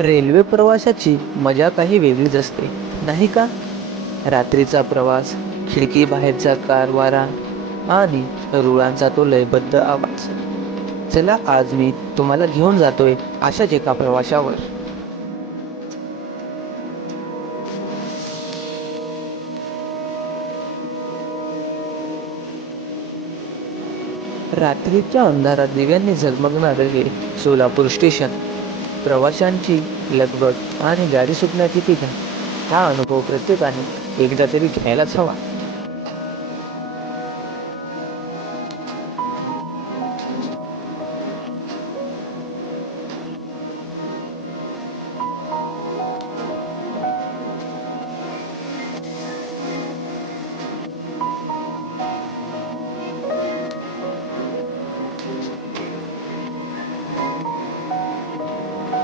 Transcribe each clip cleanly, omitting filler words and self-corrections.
Railway प्रवासाची मजा काही वेगळीच असते, नाही का? रात्रीचा प्रवास, खिडकी बाहेरचा गारवारा आणि रुळांचा तो लयबद्ध आवाज. चला आज मी तुम्हाला घेऊन जातोय अशाच एका प्रवासावर. रात्रीच्या अंधारात दिव्यांनी झगमगणारे हे सोलापूर स्टेशन. प्रवाशांची लगबग आणि गाडी सुटण्याची तिघा, हा अनुभव प्रत्येकाने एकदा तरी घ्यायलाच हवा.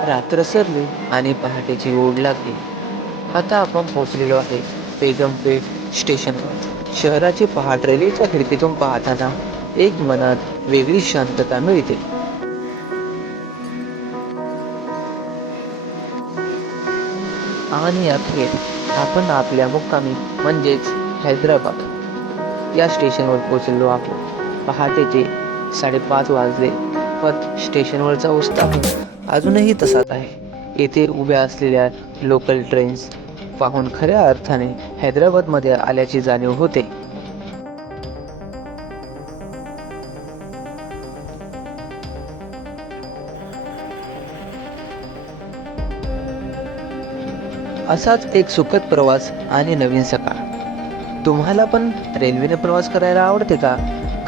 रात्र सरली आणि पहाटेची ओढ लागली. आता आपण पोहोचलेलो आहे बेगमपेठ स्टेशनवर. शहराची पहाट रेल्वेच्या खिडकीतून पाहताना एक मनात वेगळी शांतता मिळते. आणि अखेर आपण आपल्या मुक्कामी म्हणजेच हैदराबाद या स्टेशनवर पोहोचलो आहोत. पहाटेचे 5:30 वाजले, पण स्टेशनवरचा उत्साह अजूनही तसाच आहे. येथे उभ्या असलेल्या लोकल ट्रेन्स पाहून खऱ्या अर्थाने हैदराबादमध्ये आल्याची जाणीव होते. असाच एक सुखद प्रवास आणि नवीन सकाळ. तुम्हाला पण रेल्वेने प्रवास करायला आवडते का?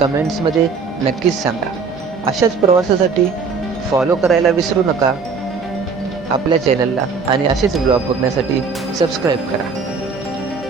कमेंट्समध्ये नक्कीच सांगा. अशाच प्रवासासाठी फॉलो करायला विसरू नका आपल्या चॅनलला आणि असेच ब्लॉग बघण्यासाठी सबस्क्राईब करा.